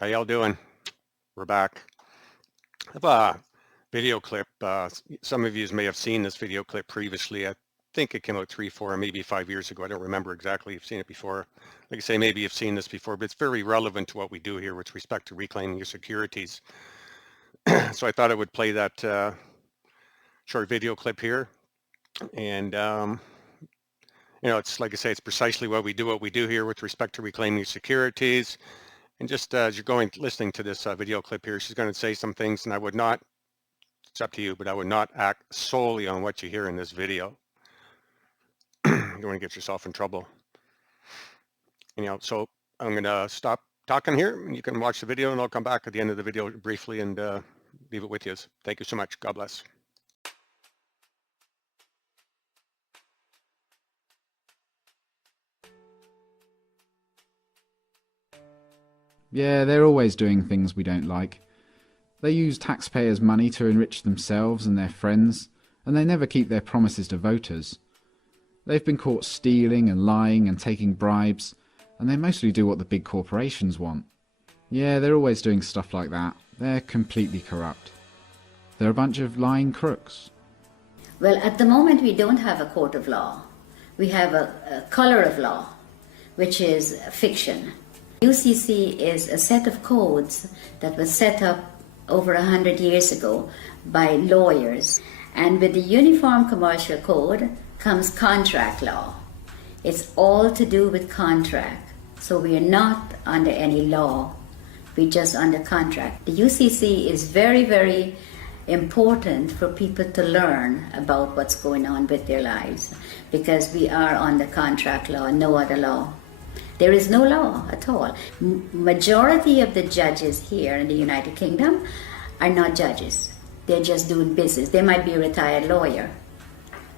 How y'all doing? We're back. I have a video clip. Some of you may have seen this video clip previously. I think it came out 3, 4, maybe 5 years ago. I don't remember exactly. You've seen it before. Like I say, maybe you've seen this before, but it's very relevant to what we do here with respect to reclaiming your securities. So I thought I would play that short video clip here. And, it's like I say, it's precisely what we do here with respect to reclaiming your securities. And just as you're listening to this video clip here, she's going to say some things, and I would not, it's up to you, but I would not act solely on what you hear in this video. You don't want to get yourself in trouble. So I'm going to stop talking here, and you can watch the video, and I'll come back at the end of the video briefly and leave it with you. Thank you so much. God bless. Yeah, they're always doing things we don't like. They use taxpayers' money to enrich themselves and their friends, and they never keep their promises to voters. They've been caught stealing and lying and taking bribes, and they mostly do what the big corporations want. Yeah, they're always doing stuff like that. They're completely corrupt. They're a bunch of lying crooks. Well, at the moment we don't have a court of law. We have a color of law, which is fiction. UCC is a set of codes that was set up over 100 years ago by lawyers. And with the Uniform Commercial Code comes contract law. It's all to do with contract. So we are not under any law. We're just under contract. The UCC is very, very important for people to learn about what's going on with their lives, because we are under contract law, no other law. There is no law at all. Majority of the judges here in the United Kingdom are not judges. They're just doing business. They might be a retired lawyer.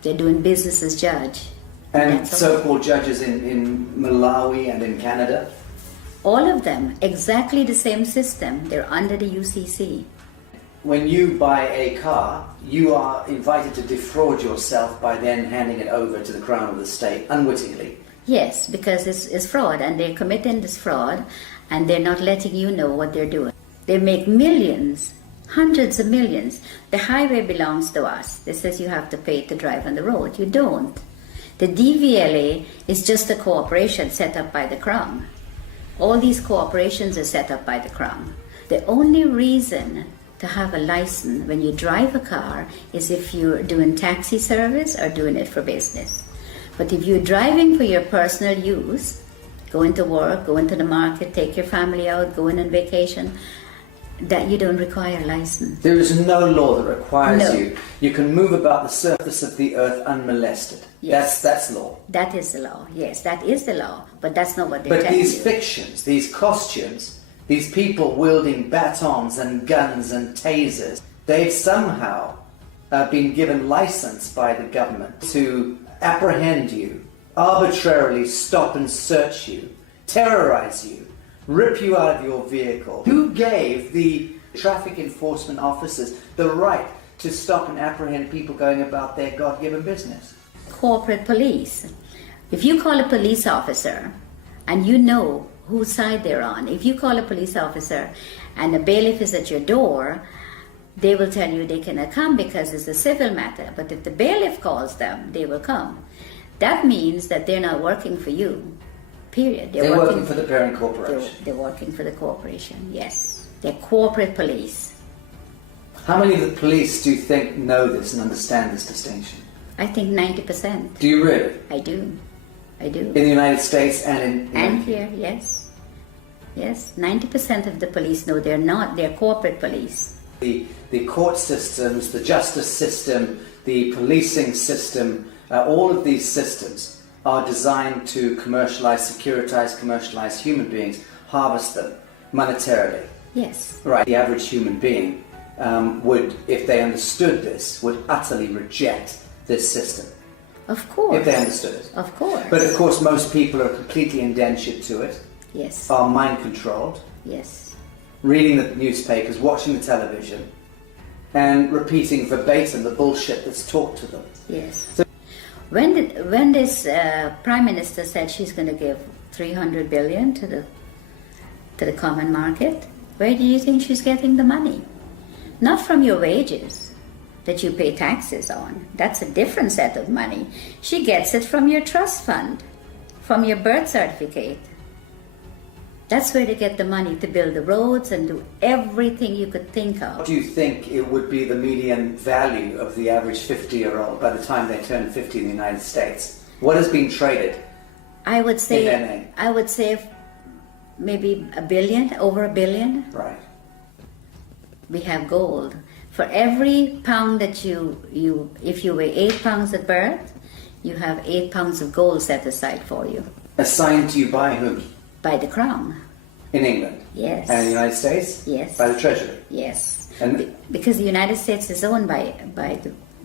They're doing business as judge. And so-called judges in Malawi and in Canada? All of them, exactly the same system. They're under the UCC. When you buy a car, you are invited to defraud yourself by then handing it over to the Crown of the State unwittingly. Yes, because it's fraud, and they're committing this fraud, and they're not letting you know what they're doing. They make millions, hundreds of millions. The highway belongs to us. They says you have to pay to drive on the road. You don't. The DVLA is just a corporation set up by the Crown. All these corporations are set up by the Crown. The only reason to have a license when you drive a car is if you're doing taxi service or doing it for business. But if you're driving for your personal use, going to work, going to the market, take your family out, going on vacation, that you don't require a license. There is no law that requires No. you. You can move about the surface of the earth unmolested. Yes. That's law. That is the law. Yes, that is the law. But that's not what they're But telling these you. fictions, these costumes, these people wielding batons and guns and tasers, they've somehow been given license by the government to apprehend you, arbitrarily stop and search you, terrorize you, rip you out of your vehicle. Who gave the traffic enforcement officers the right to stop and apprehend people going about their God-given business? Corporate police. If you call a police officer and you know whose side they're on, if you call a police officer and the bailiff is at your door, they will tell you they cannot come because it's a civil matter. But if the bailiff calls them, they will come. That means that they're not working for you, period. They're working for the parent corporation. They're working for the corporation, yes. They're corporate police. How many of the police do you think know this and understand this distinction? I think 90%. Do you really? I do. In the United States and And here, yes. Yes, 90% of the police know they're corporate police. The court systems, the justice system, the policing system, all of these systems are designed to commercialize human beings, harvest them monetarily. Yes. Right. The average human being would, if they understood this, would utterly reject this system. Of course. If they understood it. Of course. But of course most people are completely indentured to it. Yes. Are mind controlled. Yes. Reading the newspapers, watching the television, and repeating verbatim the bullshit that's taught to them. Yes. So, when this Prime Minister said she's going to give 300 billion to the to the common market, where do you think she's getting the money? Not from your wages that you pay taxes on. That's a different set of money. She gets it from your trust fund, from your birth certificate. That's where they get the money to build the roads and do everything you could think of. What do you think it would be the median value of the average 50-year-old by the time they turn 50 in the United States? What is being traded? I would in their name? say maybe $1 billion, over $1 billion. Right. We have gold. For every pound that if you weigh 8 pounds at birth, you have 8 pounds of gold set aside for you. Assigned to you by whom? By the Crown. In England? Yes. And in the United States? Yes. By the Treasury? Yes. And because the United States is owned by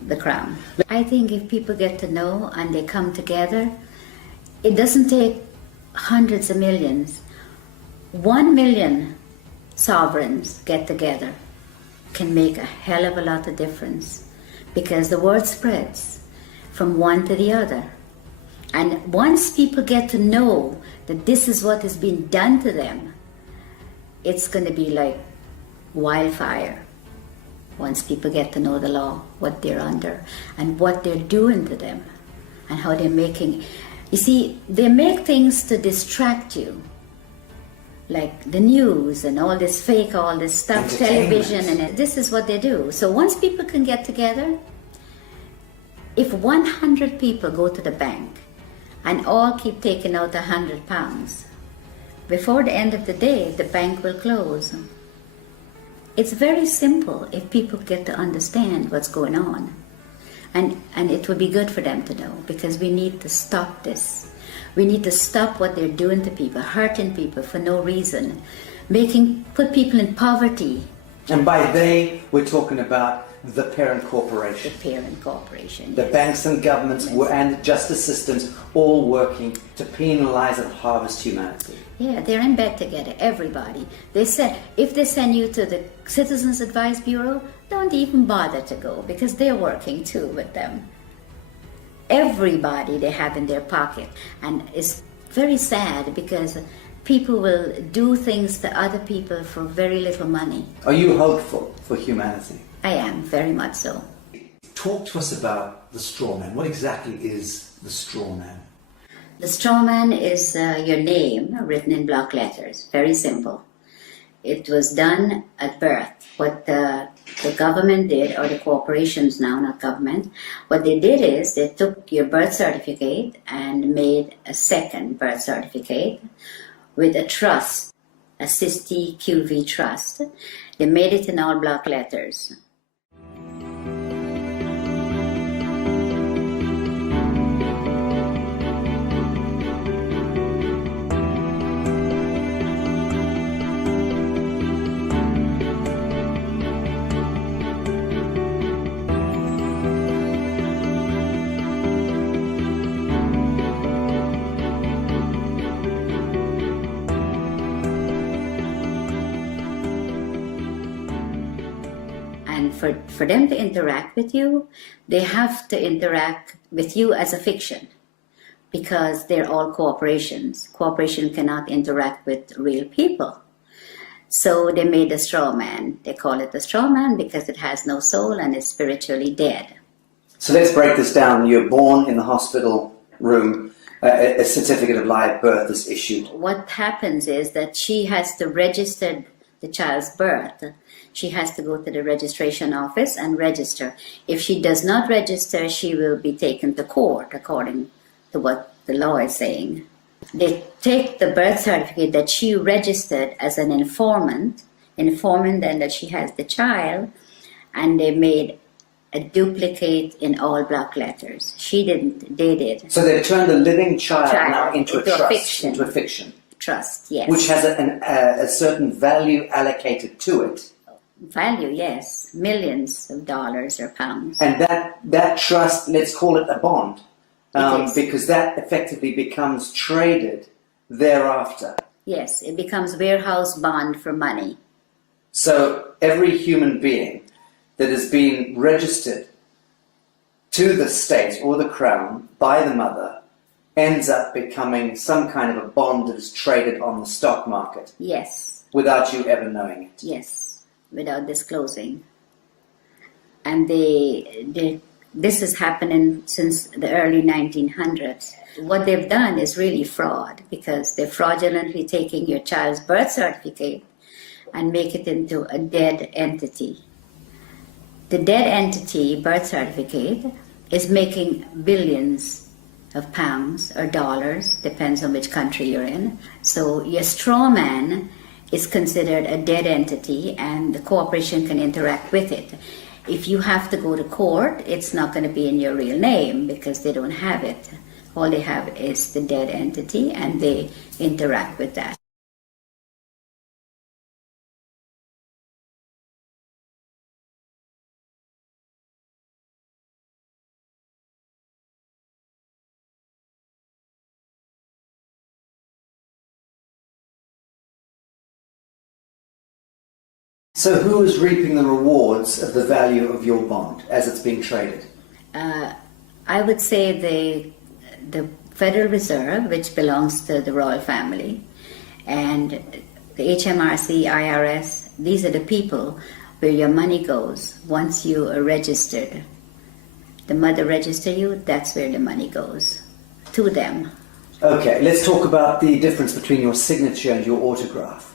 the Crown. I think if people get to know and they come together, it doesn't take hundreds of millions. 1 million sovereigns get together can make a hell of a lot of difference, because the word spreads from one to the other. And once people get to know that this is what is being done to them, it's going to be like wildfire. Once people get to know the law, what they're under, and what they're doing to them, and how they're making... You see, they make things to distract you, like the news and all this stuff, television, and this is what they do. So once people can get together, if 100 people go to the bank and all keep taking out £100, before the end of the day, the bank will close. It's very simple if people get to understand what's going on. And it would be good for them to know, because we need to stop this. We need to stop what they're doing to people, hurting people for no reason, put people in poverty. And by they, we're talking about the parent corporation. The parent corporation, The yes. banks and governments and justice systems all working to penalize and harvest humanity. Yeah, they're in bed together, everybody. They said, if they send you to the Citizens Advice Bureau, don't even bother to go, because they're working too with them. Everybody they have in their pocket. And it's very sad, because people will do things to other people for very little money. Are you hopeful for humanity? I am, very much so. Talk to us about the straw man. What exactly is the straw man? The straw man is your name written in block letters. Very simple. It was done at birth. What the government did, or the corporations now, not government, what they did is they took your birth certificate and made a second birth certificate with a trust, a Scarcity QV trust. They made it in all block letters. For them to interact with you, they have to interact with you as a fiction, because they're all corporations. Corporations cannot interact with real people. So they made a straw man. They call it a straw man because it has no soul and is spiritually dead. So let's break this down. You're born in the hospital room. A certificate of live birth is issued. What happens is that she has to register the child's birth. She has to go to the registration office and register. If she does not register, she will be taken to court, according to what the law is saying. They take the birth certificate that she registered as an informant then that she has the child, and they made a duplicate in all block letters. She didn't, they did. So they've turned the living child now into a trust, fiction. into a fiction. Trust, yes. Which has a certain value allocated to it. Value, yes. Millions of dollars or pounds. And that trust, let's call it a bond, It is. because that effectively becomes traded thereafter. Yes, it becomes warehouse bond for money. So every human being that has been registered to the state or the crown by the mother ends up becoming some kind of a bond that is traded on the stock market Yes, without you ever knowing it. yes, without disclosing. And this is happening since the early 1900s. What they've done is really fraud, because they're fraudulently taking your child's birth certificate and make it into a dead entity. The dead entity birth certificate is making billions of pounds or dollars, depends on which country you're in. So your straw man is considered a dead entity, and the corporation can interact with it. If you have to go to court, it's not going to be in your real name because they don't have it. All they have is the dead entity, and they interact with that. So who is reaping the rewards of the value of your bond as it's being traded? I would say the Federal Reserve, which belongs to the royal family, and the HMRC, IRS, these are the people where your money goes once you are registered. The mother register you, that's where the money goes, to them. Okay, let's talk about the difference between your signature and your autograph.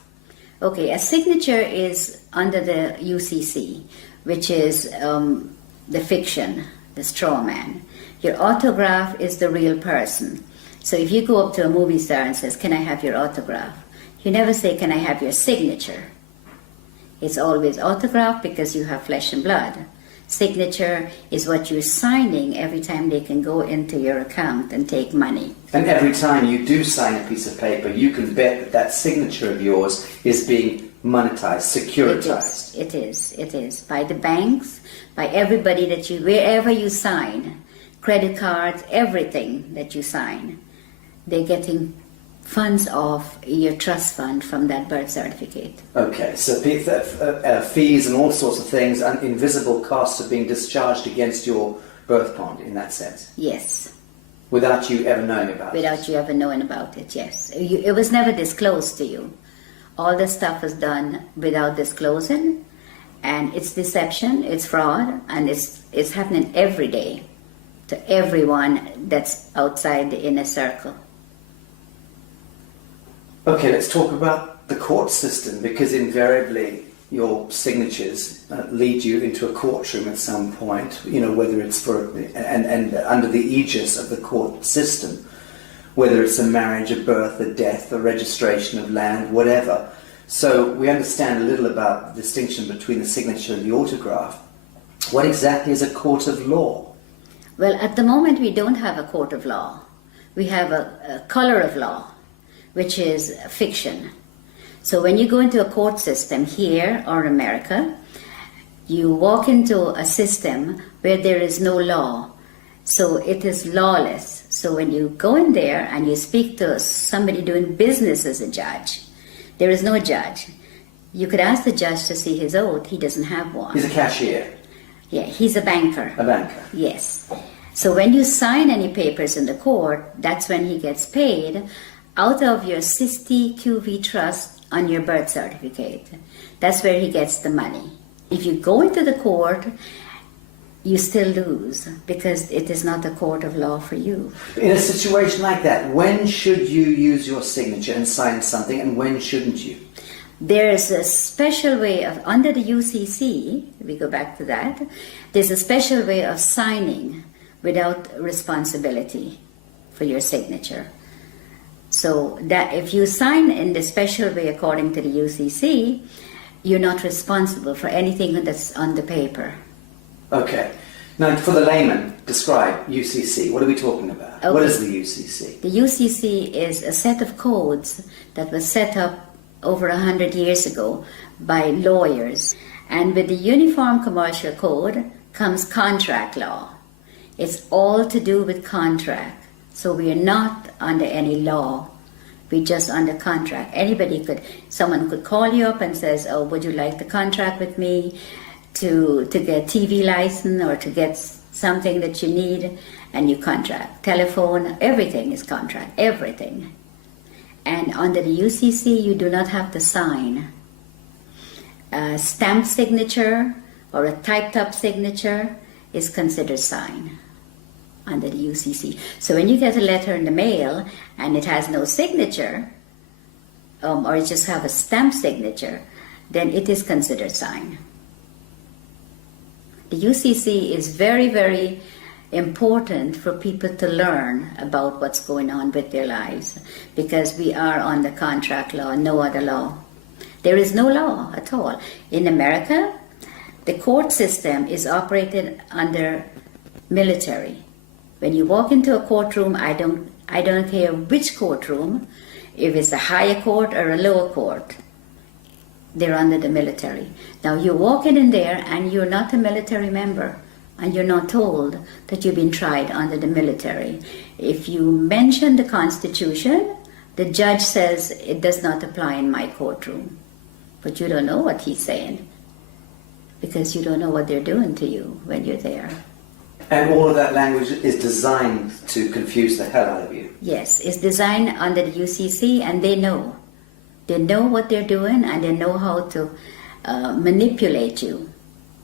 Okay, a signature is under the UCC, which is the fiction, the straw man. Your autograph is the real person. So if you go up to a movie star and says, "Can I have your autograph?" You never say, "Can I have your signature?" It's always autograph because you have flesh and blood. Signature is what you're signing every time they can go into your account and take money. And every time you do sign a piece of paper, you can bet that that signature of yours is being monetized, securitized. It is. By the banks, by everybody that you, wherever you sign, credit cards, everything that you sign, they're getting funds off your trust fund from that birth certificate. Okay, so fees and all sorts of things, and invisible costs are being discharged against your birth bond in that sense? Yes. Without you ever knowing about it? Without you ever knowing about it, yes. It was never disclosed to you. All the stuff is done without disclosing, and it's deception, it's fraud, and it's happening every day to everyone that's outside the inner circle. Okay, let's talk about the court system, because invariably your signatures lead you into a courtroom at some point, you know, whether it's for, and under the aegis of the court system, whether it's a marriage, a birth, a death, a registration of land, whatever. So we understand a little about the distinction between the signature and the autograph. What exactly is a court of law? Well, at the moment we don't have a court of law. We have a color of law, which is fiction. So when you go into a court system here or America, you walk into a system where there is no law. So it is lawless. So when you go in there and you speak to somebody doing business as a judge, there is no judge. You could ask the judge to see his oath. He doesn't have one. He's a cashier. Yeah, he's a banker. A banker. Yes. So when you sign any papers in the court, that's when he gets paid out of your 60 QV trust on your birth certificate. That's where he gets the money. If you go into the court, you still lose because it is not a court of law for you. In a situation like that, when should you use your signature and sign something, and when shouldn't you? There is a special way of, under the UCC, we go back to that, there's a special way of signing without responsibility for your signature. So that if you sign in the special way according to the UCC, you're not responsible for anything that's on the paper. Okay. Now, for the layman, describe UCC. What are we talking about? Okay. What is the UCC? The UCC is a set of codes that was set up over 100 years ago by lawyers. And with the Uniform Commercial Code comes contract law. It's all to do with contract. So we are not under any law. We're just under contract. Someone could call you up and says, "Oh, would you like to contract with me to get TV license or to get something that you need?" and you contract. Telephone, everything is contract, everything. And under the UCC, you do not have to sign a stamped signature or a typed up signature is considered sign under the UCC. So when you get a letter in the mail and it has no signature, or it just have a stamped signature, then it is considered sign. The UCC is very, very important for people to learn about what's going on with their lives, because we are on the contract law, no other law. There is no law at all. In America, the court system is operated under military. When you walk into a courtroom, I don't care which courtroom, if it's a higher court or a lower court, they're under the military. Now you walk in there and you're not a military member, and you're not told that you've been tried under the military. If you mention the Constitution, the judge says it does not apply in my courtroom. But you don't know what he's saying, because you don't know what they're doing to you when you're there. And all of that language is designed to confuse the hell out of you. Yes, it's designed under the UCC, and they know. They know what they're doing, and they know how to manipulate you.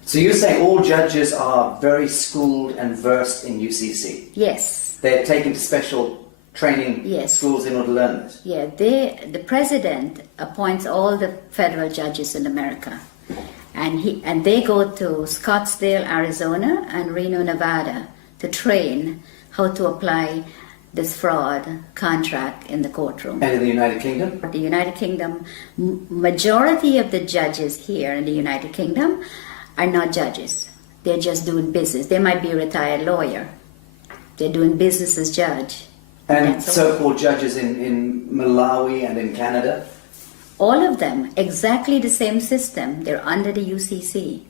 So you're saying all judges are very schooled and versed in UCC? Yes. They're taken to special training schools in order to learn this? Yeah, the president appoints all the federal judges in America. And they go to Scottsdale, Arizona and Reno, Nevada to train how to apply this fraud contract in the courtroom. And in the United Kingdom? The United Kingdom, majority of the judges here in the United Kingdom are not judges. They're just doing business. They might be a retired lawyer. They're doing business as judge. And so-called judges in Malawi and in Canada? All of them, exactly the same system. They're under the UCC.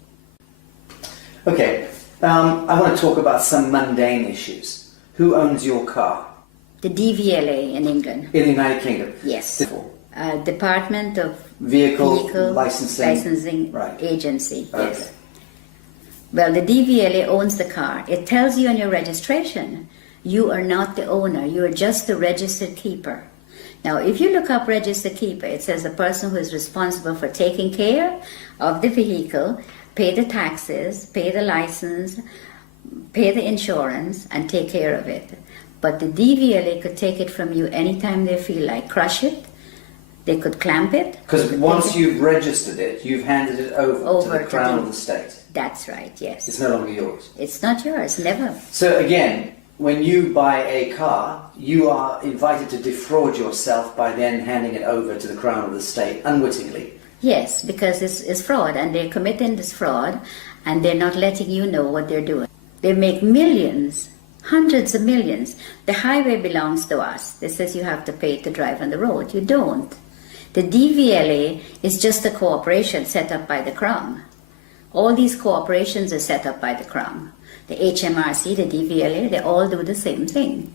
Okay, I want to talk about some mundane issues. Who owns your car? The DVLA in England. In the United Kingdom? Yes. Department of Vehicle Licensing right. Agency. Okay. Yes. Well, the DVLA owns the car. It tells you on your registration, you are not the owner. You are just the registered keeper. Now, if you look up registered keeper, it says the person who is responsible for taking care of the vehicle, pay the taxes, pay the license, pay the insurance, and take care of it. But the DVLA could take it from you anytime they feel like. Crush it. They could clamp it. Because once you've registered it, you've handed it over to the Crown of the state. That's right, yes. It's no longer yours. It's not yours, never. So again, when you buy a car, you are invited to defraud yourself by then handing it over to the Crown of the state, unwittingly. Yes, because it's fraud, and they're committing this fraud, and they're not letting you know what they're doing. They make millions, hundreds of millions. The highway belongs to us. They says you have to pay to drive on the road. You don't. The DVLA is just a corporation set up by the Crown. All these corporations are set up by the Crown. The HMRC, the DVLA, they all do the same thing.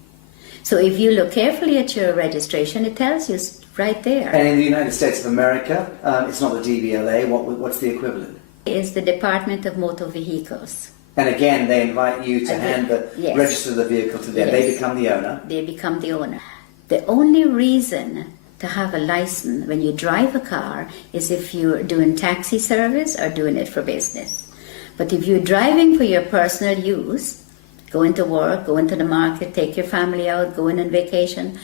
So if you look carefully at your registration, it tells you right there. And in the United States of America, it's not the DVLA. What's the equivalent? It's the Department of Motor Vehicles. And again, they invite you to register the vehicle to them. Yes. They become the owner. They become the owner. The only reason to have a license when you drive a car is if you're doing taxi service or doing it for business. But if you're driving for your personal use, going to work, going to the market, take your family out, going on vacation,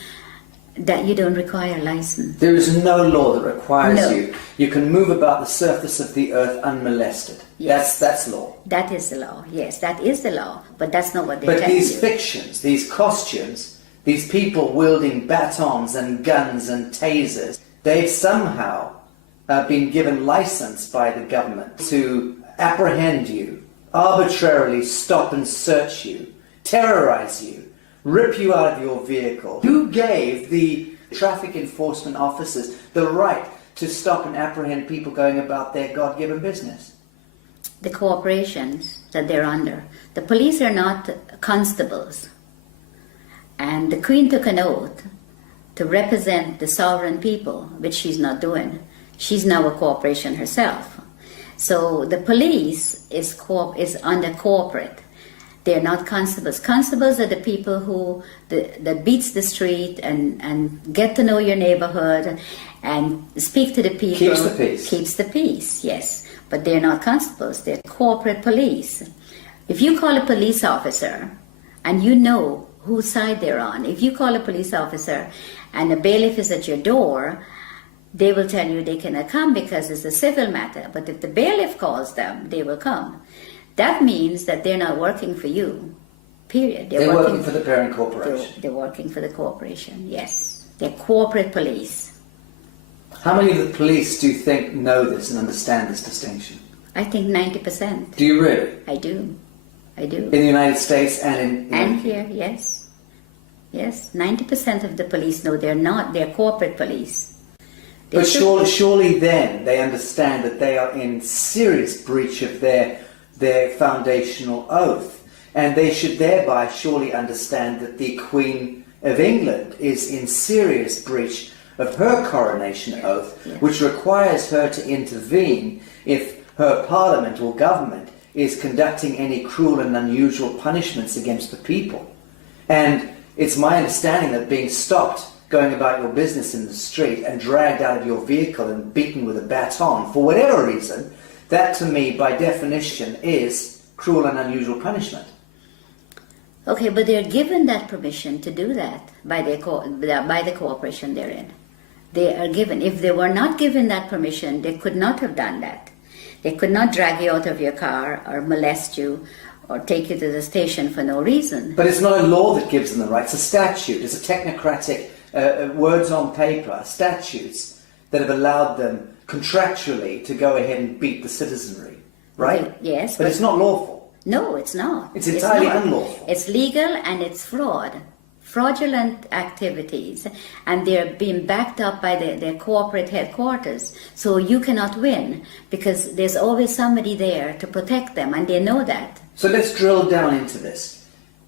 that you don't require a license. There is no law that requires No. you can move about the surface of the earth unmolested. Yes. That's law. That is the law. Yes, that is the law. But that's not what they're But telling these you. fictions, these costumes, these people wielding batons and guns and tasers, they've somehow been given license by the government to apprehend you, arbitrarily stop and search you, terrorize you, rip you out of your vehicle. Who gave the traffic enforcement officers the right to stop and apprehend people going about their God-given business? The corporations that they're under. The police are not constables. And the Queen took an oath to represent the sovereign people, which she's not doing. She's now a corporation herself. So the police is under corporate. They're not constables. Constables are the people who that beats the street and get to know your neighborhood and speak to the people. Keeps the peace. Keeps the peace, yes. But they're not constables. They're corporate police. If you call a police officer and you know whose side they're on, if you call a police officer and a bailiff is at your door, they will tell you they cannot come because it's a civil matter. But if the bailiff calls them, they will come. That means that they're not working for you, period. They're working for the parent corporation. They're working for the corporation, yes. They're corporate police. How many of the police do you think know this and understand this distinction? I think 90%. Do you really? I do. In the United States and in... And here, yes. Yes, 90% of the police know they're corporate police. But surely then they understand that they are in serious breach of their foundational oath. And they should thereby surely understand that the Queen of England is in serious breach of her coronation oath, yes, which requires her to intervene if her parliament or government is conducting any cruel and unusual punishments against the people. And it's my understanding that being stopped going about your business in the street and dragged out of your vehicle and beaten with a baton for whatever reason, that to me by definition is cruel and unusual punishment. Okay, but they're given that permission to do that by the corporation they're in. They are given. If they were not given that permission, they could not have done that. They could not drag you out of your car or molest you or take you to the station for no reason. But it's not a law that gives them the right. It's a statute. It's a technocratic words on paper, statutes that have allowed them contractually to go ahead and beat the citizenry, right? Okay, yes. But it's not lawful. No, it's not. It's entirely not. unlawful. It's legal and it's fraudulent activities, and they're being backed up by their corporate headquarters. So you cannot win because there's always somebody there to protect them, and they know that. So let's drill down into this.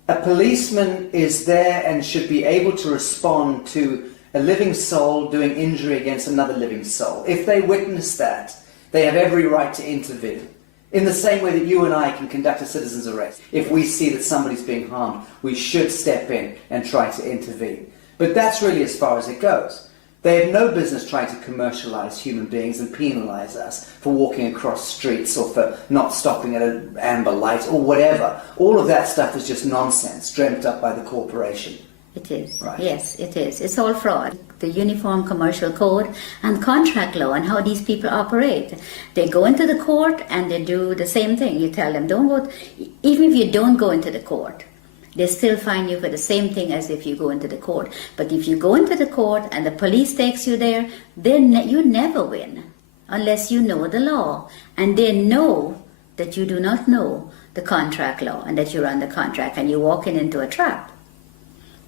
A policeman is there and should be able to respond to a living soul doing injury against another living soul. If they witness that, they have every right to intervene. In the same way that you and I can conduct a citizen's arrest. If we see that somebody's being harmed, we should step in and try to intervene. But that's really as far as it goes. They have no business trying to commercialize human beings and penalize us for walking across streets or for not stopping at an amber light or whatever. All of that stuff is just nonsense dreamt up by the corporation. It is. Right. Yes, it is. It's all fraud. The Uniform Commercial Code and contract law and how these people operate. They go into the court and they do the same thing. You tell them, don't go. Even if you don't go into the court, they still fine you for the same thing as if you go into the court. But if you go into the court and the police takes you there, then you never win unless you know the law. And they know that you do not know the contract law and that you're under contract and you're walking into a trap.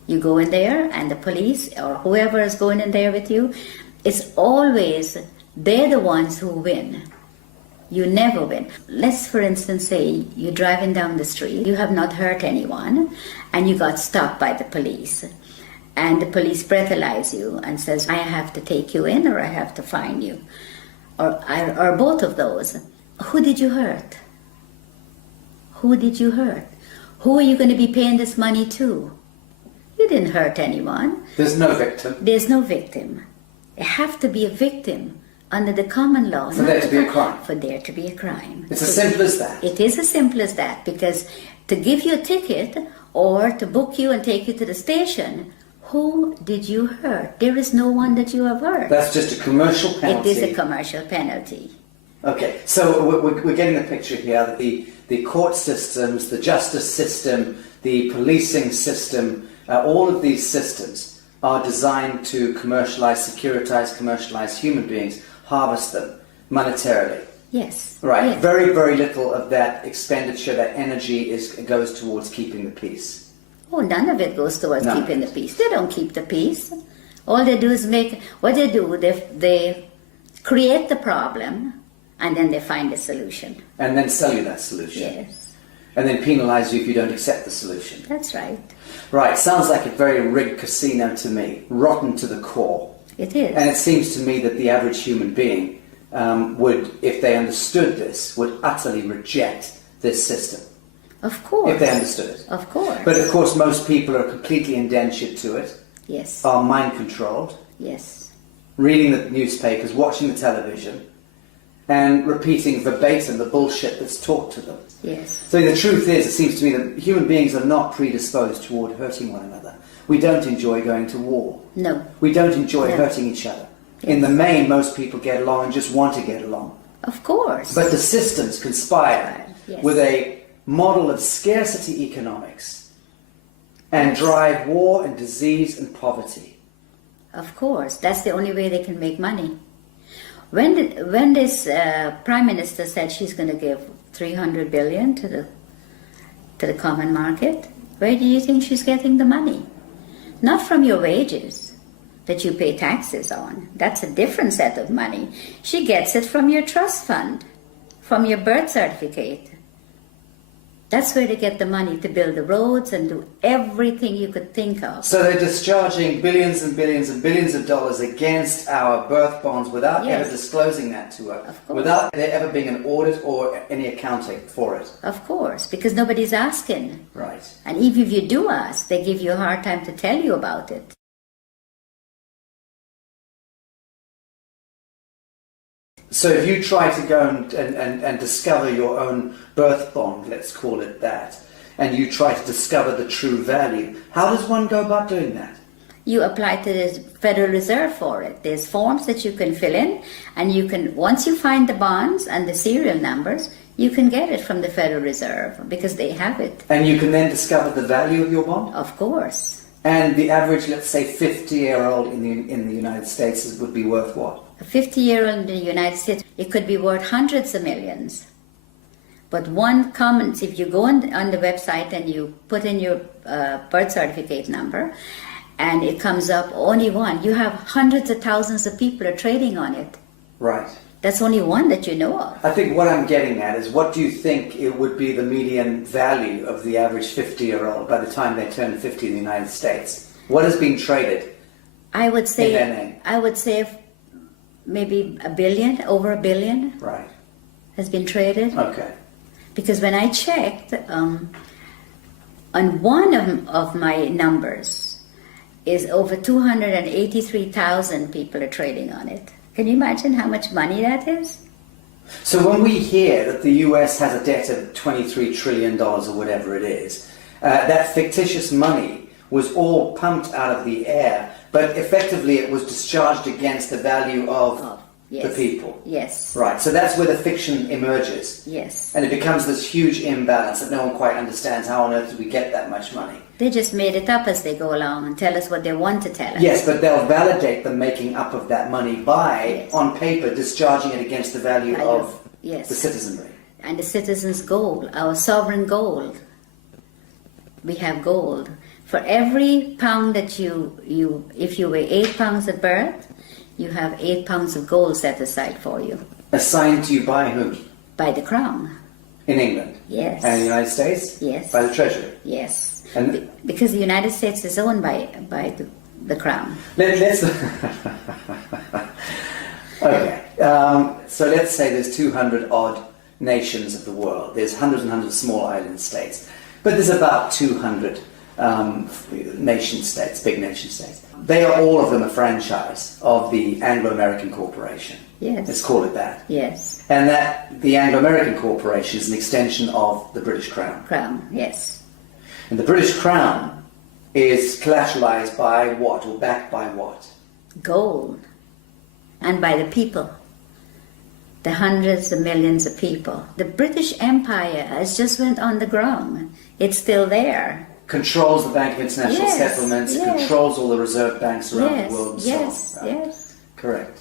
You go in there and the police or whoever is going in there with you, it's always they're the ones who win. You never win. Let's, for instance, say you're driving down the street, you have not hurt anyone, and you got stopped by the police. And the police breathalyze you and says, I have to take you in or I have to fine you. Or both of those. Who did you hurt? Who did you hurt? Who are you going to be paying this money to? You didn't hurt anyone. There's no victim. There's no victim. You have to be a victim under the common law. For there to be a crime. For there to be a crime. It's as simple as that. It is as simple as that, because to give you a ticket or to book you and take you to the station, who did you hurt? There is no one that you have hurt. That's just a commercial penalty. It is a commercial penalty. Okay, so we're getting the picture here that the court systems, the justice system, the policing system, all of these systems are designed to commercialize human beings, harvest them monetarily. Yes. Right. Yes. Very, very little of that expenditure, that energy goes towards keeping the peace. Oh, none of it goes towards None. keeping the peace. They don't keep the peace. All they do is they create the problem and then they find a solution. And then sell you that solution. Yes. And then penalize you if you don't accept the solution. That's right. Right, sounds like a very rigged casino to me, rotten to the core. It is. And it seems to me that the average human being would, if they understood this, would utterly reject this system. Of course. If they understood it. Of course. But of course, most people are completely indentured to it, Yes. are mind controlled, Yes. reading the newspapers, watching the television, and repeating verbatim the bullshit that's taught to them. Yes. So the truth is, it seems to me that human beings are not predisposed toward hurting one another. We don't enjoy going to war. No. We don't enjoy No. hurting each other. Yes. In the main, most people get along and just want to get along. Of course. But the systems conspire Yes. with a model of scarcity economics and Yes. drive war and disease and poverty. Of course. That's the only way they can make money. When this Prime Minister said she's going to give 300 billion to the common market, where do you think she's getting the money? Not from your wages that you pay taxes on. That's a different set of money. She gets it from your trust fund, from your birth certificate. That's where they get the money to build the roads and do everything you could think of. So they're discharging billions and billions and billions of dollars against our birth bonds without Yes. ever disclosing that to her, Of course. without there ever being an audit or any accounting for it. Of course, because nobody's asking. Right. And even if you do ask, they give you a hard time to tell you about it. So if you try to go and discover your own birth bond, let's call it that, and you try to discover the true value, how does one go about doing that? You apply to the Federal Reserve for it. There's forms that you can fill in, and you can, once you find the bonds and the serial numbers, you can get it from the Federal Reserve because they have it. And you can then discover the value of your bond? Of course. And the average, let's say, 50-year-old in the United States would be worth what? A 50-year-old in the United States, it could be worth hundreds of millions. But one comment, if you go on the website and you put in your birth certificate number, and it comes up only one, you have hundreds of thousands of people are trading on it. Right. That's only one that you know of. I think what I'm getting at is, what do you think it would be the median value of the average 50-year-old by the time they turn 50 in the United States? What is being traded? I would say, In their name. Maybe $1 billion, over $1 billion Right. has been traded. Okay. Because when I checked, on one of my numbers is over 283,000 people are trading on it. Can you imagine how much money that is? So when we hear that the US has a debt of $23 trillion or whatever it is, that fictitious money was all pumped out of the air, but effectively it was discharged against the value of Yes. the people. Yes. Right, so that's where the fiction emerges. Yes. And it becomes this huge imbalance that no one quite understands. How on earth did we get that much money? They just made it up as they go along and tell us what they want to tell us. Yes, but they'll validate the making up of that money by, Yes. on paper, discharging it against the value of Yes. the citizenry. And the citizens' gold, our sovereign gold. We have gold. For every pound that if you weigh 8 pounds at birth, you have 8 pounds of gold set aside for you. Assigned to you by whom? By the Crown. In England? Yes. And in the United States? Yes. By the Treasury? Yes. And Because the United States is owned by the Crown. let's okay. So let's say there's 200 odd nations of the world. There's hundreds and hundreds of small island states, but there's about 200 nation states, big nation states. They are all of them a franchise of the Anglo-American Corporation. Yes. Let's call it that. Yes. And that the Anglo-American Corporation is an extension of the British Crown. Crown, yes. And the British Crown is collateralized by what, or backed by what? Gold. And by the people. The hundreds of millions of people. The British Empire has just went on the ground. It's still there. Controls the Bank of International Yes, Settlements, yes. controls all the reserve banks around Yes, the world and yes, so on. Right? yes. Correct.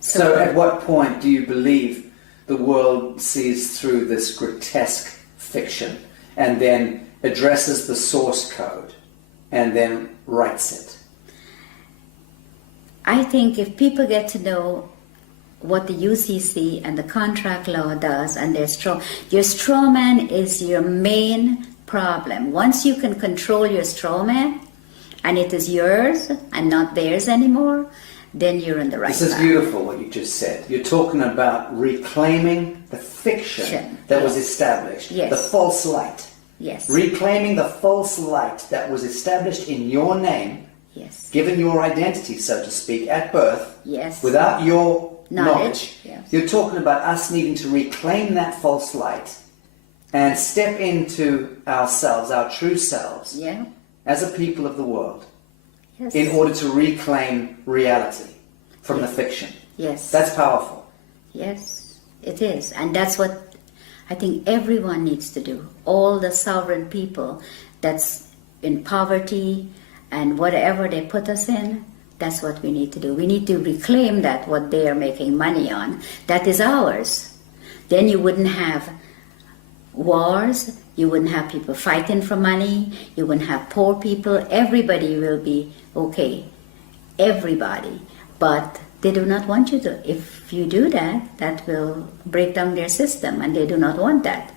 So at what point do you believe the world sees through this grotesque fiction and then addresses the source code and then writes it? I think if people get to know what the UCC and the contract law does, and your straw man is your main problem. Once you can control your straw man, and it is yours and not theirs anymore, then you're in the right This is path. beautiful what you just said. You're talking about reclaiming the fiction that was established, Yes. the false light. Yes. Reclaiming the false light that was established in your name, Yes. given your identity, so to speak, at birth, Yes. without your knowledge. Yes. You're talking about us needing to reclaim that false light and step into ourselves, our true selves, Yeah. as a people of the world, Yes. in order to reclaim reality from the Yes. fiction. Yes. That's powerful. Yes, it is. And that's what I think everyone needs to do. All the sovereign people that's in poverty and whatever they put us in, that's what we need to do. We need to reclaim that, what they are making money on. That is ours. Then you wouldn't have wars, you wouldn't have people fighting for money, you wouldn't have poor people. Everybody will be okay. Everybody. But they do not want you to. If you do that, that will break down their system, and they do not want that.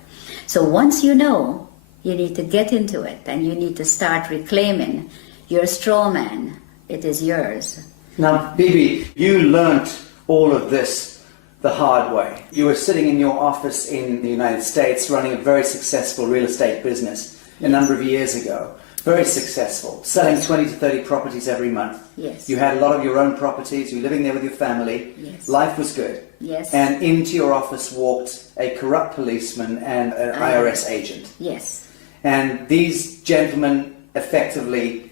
So once you know, you need to get into it, and you need to start reclaiming your straw man. It is yours. Now, Bibi, you learnt all of this the hard way. You were sitting in your office in the United States running a very successful real estate business a number of years ago. Very successful, selling 20 to 30 properties every month. Yes. You had a lot of your own properties, you were living there with your family. Yes. Life was good. Yes. And into your office walked a corrupt policeman and an IRS agent. Yes. And these gentlemen effectively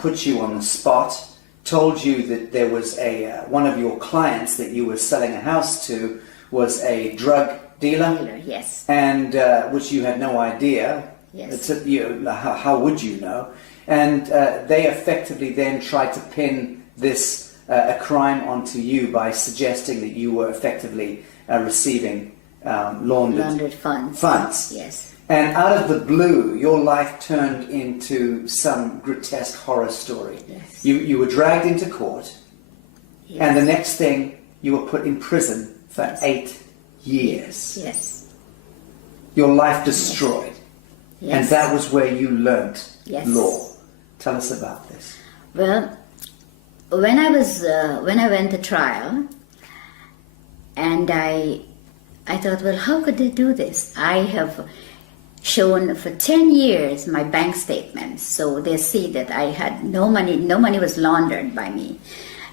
put you on the spot, told you that there was one of your clients that you were selling a house to was a drug dealer, Yes. and which you had no idea. Yes. How would you know? And they effectively then tried to pin this a crime onto you by suggesting that you were effectively receiving laundered funds. Yes. And out of the blue, your life turned into some grotesque horror story. Yes. You were dragged into court, Yes. and the next thing, you were put in prison for 8 years. Yes. Your life destroyed. Yes. And that was where you learnt Yes. law. Tell us about this. Well, when I went to trial, and I thought, well, how could they do this? I have shown for 10 years my bank statements, so they see that I had no money. No money was laundered by me.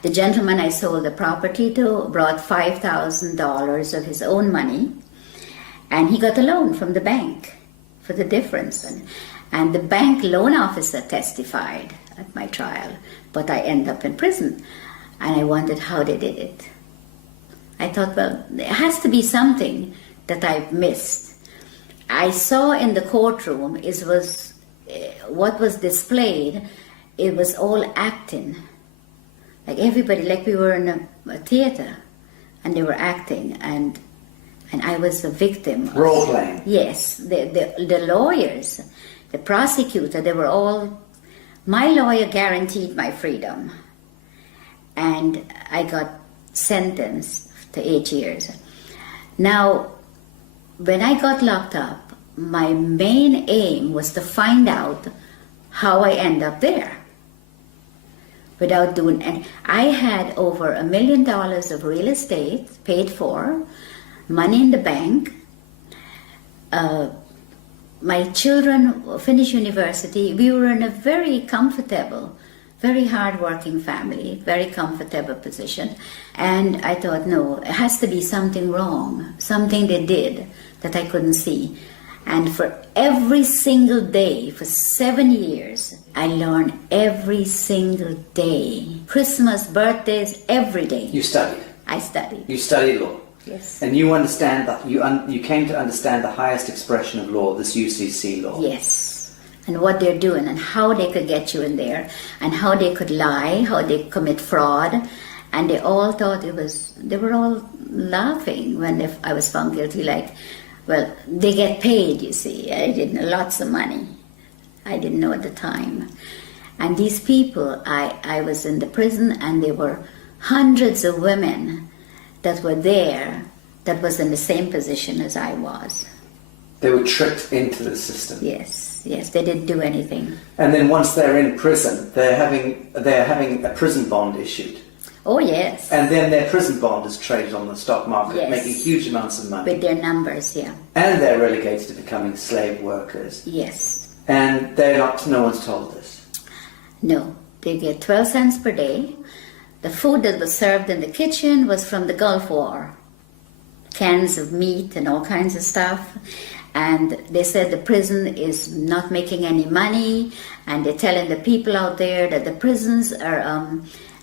The gentleman I sold the property to brought $5,000 of his own money, and he got a loan from the bank for the difference. And the bank loan officer testified at my trial, but I ended up in prison. And I wondered how they did it. I thought, well, there has to be something that I've missed. I saw in the courtroom what was displayed, it was all acting. Like everybody, like we were in a theater, and they were acting, and I was a victim. Role playing. Yes, the lawyers, the prosecutor, they were all. My lawyer guaranteed my freedom, and I got sentenced to 8 years. Now, when I got locked up, my main aim was to find out how I end up there. Without doing, and I had over $1 million of real estate paid for, money in the bank. My children finished university. We were in a very comfortable, very hard-working family, very comfortable position. And I thought, no, it has to be something wrong, something they did that I couldn't see. And for every single day, for 7 years, I learned every single day. Christmas, birthdays, every day. You studied. I studied. You studied law. Yes. And you understand that you came to understand the highest expression of law, this UCC law. Yes. And what they're doing and how they could get you in there and how they could lie, how they commit fraud. And they all thought they were all laughing when I was found guilty, like, well, they get paid, you see. I didn't know, lots of money. I didn't know at the time. And these people, I was in the prison, and there were hundreds of women that were there that was in the same position as I was. They were tricked into the system. Yes, they didn't do anything. And then once they're in prison, they're having a prison bond issued. Oh, yes. And then their prison bond is traded on the stock market, Yes. making huge amounts of money. With their numbers, yeah. And they're relegated to becoming slave workers. Yes. And they're not, no one's told this. No. They get 12 cents per day. The food that was served in the kitchen was from the Gulf War. Cans of meat and all kinds of stuff. And they said the prison is not making any money, and they're telling the people out there that the prisons are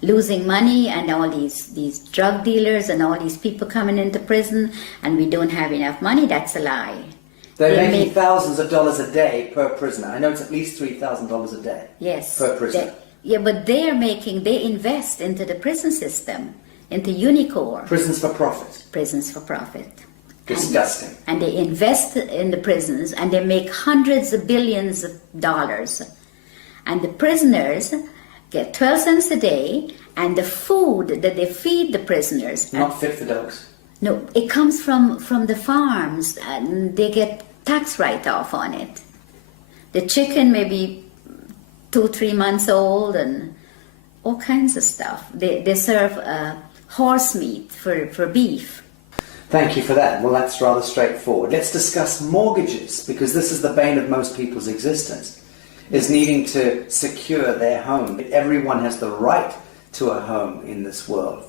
losing money, and all these drug dealers and all these people coming into prison, and we don't have enough money. That's a lie. They're They making make- thousands of dollars a day per prisoner. I know it's at least $3,000 a day. Yes. Per prisoner. Yeah, but they invest into the prison system, into Unicore, Prisons for profit. prisons for profit. Disgusting. And they invest in the prisons, and they make hundreds of billions of dollars. And the prisoners get 12 cents a day, and the food that they feed the prisoners, Not fit for dogs. no, it comes from the farms, and they get tax write-off on it. The chicken may be 2-3 months old, and all kinds of stuff. They serve horse meat for beef. Thank you for that. Well, that's rather straightforward. Let's discuss mortgages, because this is the bane of most people's existence, is needing to secure their home. Everyone has the right to a home in this world.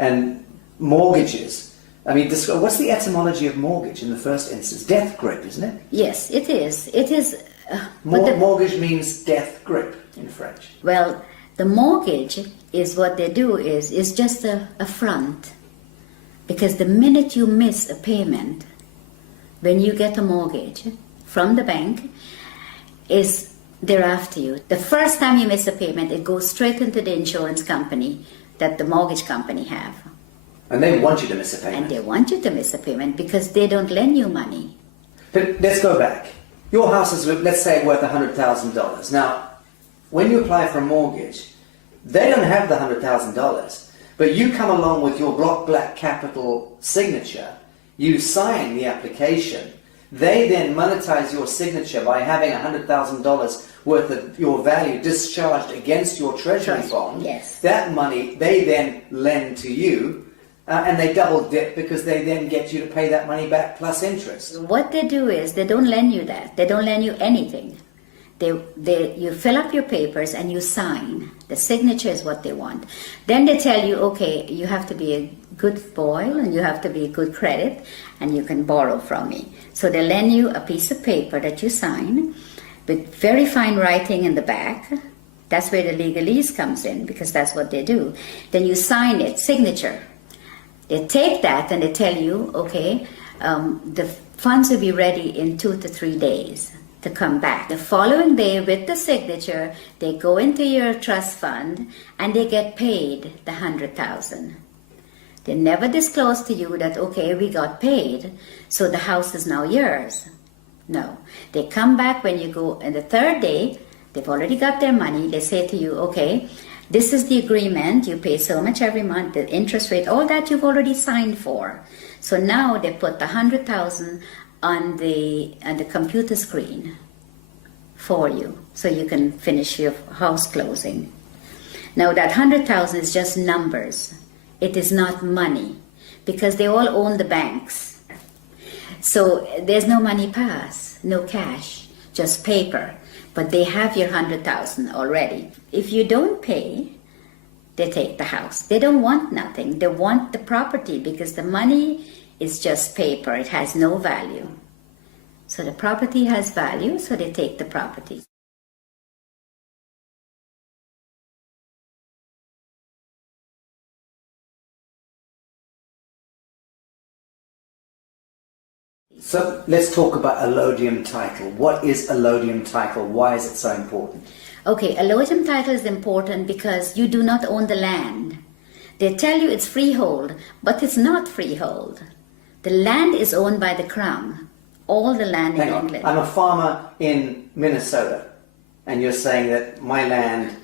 And mortgages, I mean, what's the etymology of mortgage in the first instance? Death grip, isn't it? Yes, it is. It is. But Mortgage means death grip in French. well, the mortgage is what they do is just a front. Because the minute you miss a payment, when you get a mortgage from the bank, they're after you. The first time you miss a payment, it goes straight into the insurance company that the mortgage company have. And they want you to miss a payment. And they want you to miss a payment because they don't lend you money. But let's go back. Your house is, let's say, worth $100,000. Now, when you apply for a mortgage, they don't have the $100,000. But you come along with your block black capital signature, you sign the application, they then monetize your signature by having $100,000 worth of your value discharged against your treasury bond. Yes. That money they then lend to you, and they double dip because they then get you to pay that money back plus interest. What they do is they don't lend you that. They don't lend you anything. You fill up your papers and you sign. The signature is what they want. Then they tell you, okay, you have to be a good boy and you have to be a good credit and you can borrow from me. So they lend you a piece of paper that you sign with very fine writing in the back. That's where the legalese comes in because that's what they do. Then you sign it, signature. They take that and they tell you, okay, the funds will be ready in 2 to 3 days to come back. The following day with the signature, they go into your trust fund and they get paid the $100,000. They never disclose to you that, okay, we got paid, so the house is now yours. No. They come back when you go on the third day, they've already got their money, they say to you, okay, this is the agreement, you pay so much every month, the interest rate, all that you've already signed for. So now they put the $100,000 on the computer screen for you, so you can finish your house closing. Now that $100,000 is just numbers. It is not money, because they all own the banks. So there's no money pass, no cash, just paper. But they have your $100,000 already. If you don't pay, they take the house. They don't want nothing. They want the property because the money is just paper. It has no value. So the property has value, so they take the property. So let's talk about Allodium title. What is Allodium title? Why is it so important? Okay, Allodium title is important because you do not own the land. They tell you it's freehold, but it's not freehold. The land is owned by the Crown. All the land Hang in on. England. I'm a farmer in Minnesota, and you're saying that my land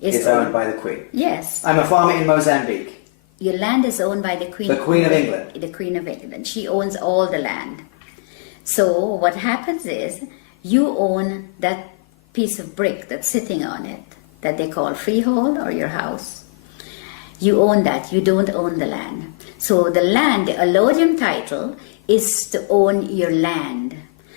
is owned by the Queen. Yes. I'm a farmer in Mozambique. Your land is owned by the Queen. The Queen of England. The Queen of England. She owns all the land. So what happens is you own that piece of brick that's sitting on it that they call freehold or your house. You own that. You don't own the land. So the land, the allodium title, is to own your land.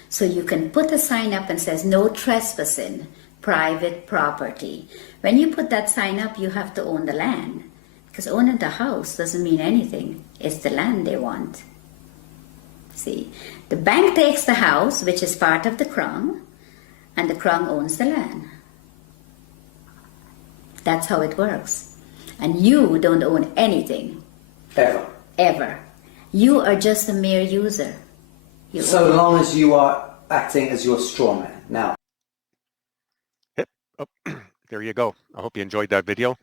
So you can put a sign up and says no trespassing, private property. When you put that sign up, you have to own the land. Because owning the house doesn't mean anything. It's the land they want. See, the bank takes the house, which is part of the crown, and the crown owns the land. That's how it works. And you don't own anything. Ever. Ever. You are just a mere user. So long as you are acting as your straw man. Now. Yep. Oh, there you go. I hope you enjoyed that video.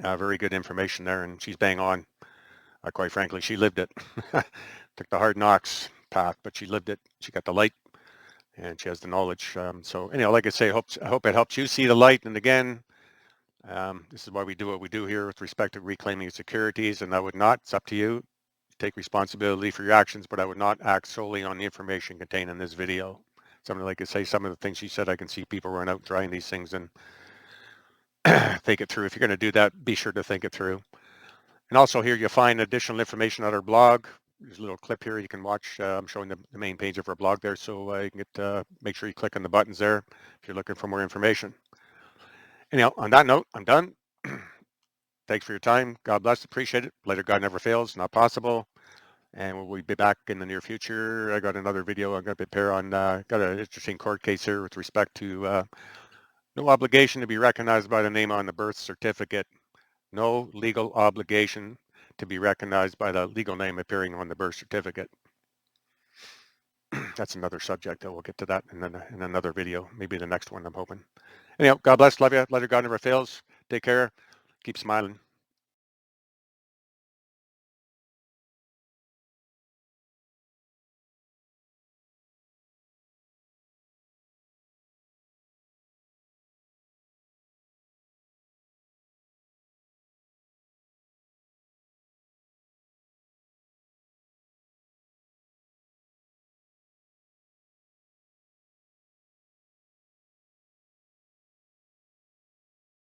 Very good information there, and she's bang on. Quite frankly, she lived it. Took the hard knocks path, but she lived it. She got the light, and she has the knowledge. So anyhow, like I say, I hope it helps you see the light. And again, this is why we do what we do here with respect to reclaiming securities. And I would not, it's up to you, take responsibility for your actions, but I would not act solely on the information contained in this video. Something like I say, some of the things she said, I can see people run out trying these things and think it through. If you're going to do that, be sure to think it through. And also here you'll find additional information on our blog. There's a little clip here you can watch. I'm showing the main page of our blog there, so you can get, make sure you click on the buttons there if you're looking for more information. Anyhow, on that note, I'm done. Thanks for your time. God bless. Appreciate it. Later, God never fails. Not possible. And we'll be back in the near future. I got another video I'm going to prepare on. Got an interesting court case here with respect to no obligation to be recognized by the name on the birth certificate. No legal obligation to be recognized by the legal name appearing on the birth certificate. That's another subject. We'll get to that in another video, maybe the next one, I'm hoping. Anyhow, God bless, love you. Let God never fails. Take care. Keep smiling.